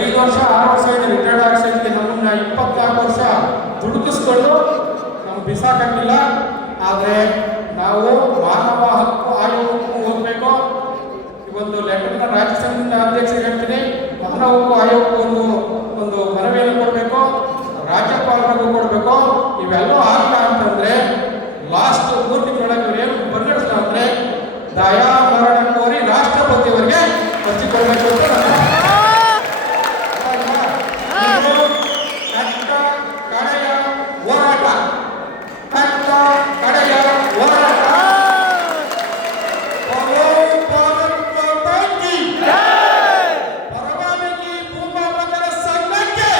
5 ವರ್ಷ 6 ವರ್ಷ ರಿಟೈರ್ಡ್ ಆಗ್ಸೋದಕ್ಕೆ ನಮ್ಮನ್ನ 24 ವರ್ಷ ದುಡುಕಿಸ್ಕೊಂಡು ನಮ್ಗೆ ಬಿಸಾಕಂಗಿಲ್ಲ. ಆದರೆ ನಾವು ಮಾನವ ಹಕ್ಕು ಆಯೋಗಕ್ಕೂ ಹೋಗಬೇಕು. ಈ ಒಂದು ಲೆಟರ್ನ ರಾಜ್ಯ ಸಂಘದ ಅಧ್ಯಕ್ಷರಿಗೆ ಹೇಳ್ತೀನಿ, ಮಾನವ ಹಕ್ಕು ಆಯೋಗಕ್ಕೂ ಒಂದು ಮನವಿಯನ್ನು ಕೊಡಬೇಕು, ರಾಜ್ಯಪಾಲರಿಗೂ ಕೊಡಬೇಕು. ಇವೆಲ್ಲ ಆಗಲ್ಲ ಅಂತಂದ್ರೆ ಲಾಸ್ಟ್ 3 ತಿಂಗಳೊಳಗೆ ಏನು ಪರಿಗಣಿಸ್ತಾ ಅಂದ್ರೆ ದಯಾ ಮರಣ ಕೋರಿ ರಾಷ್ಟ್ರಪತಿಯವರಿಗೆ ಹಂಚಿಕೊಳ್ಬೇಕು ಅಂತ ಕಡೆಯ ಹೋರಾಟ ಕಡೆಯ ಹೋರಾಟ ಪರವಾನಗಿ ಭೂಮಾಪಕರ ಸಂಘಕ್ಕೆ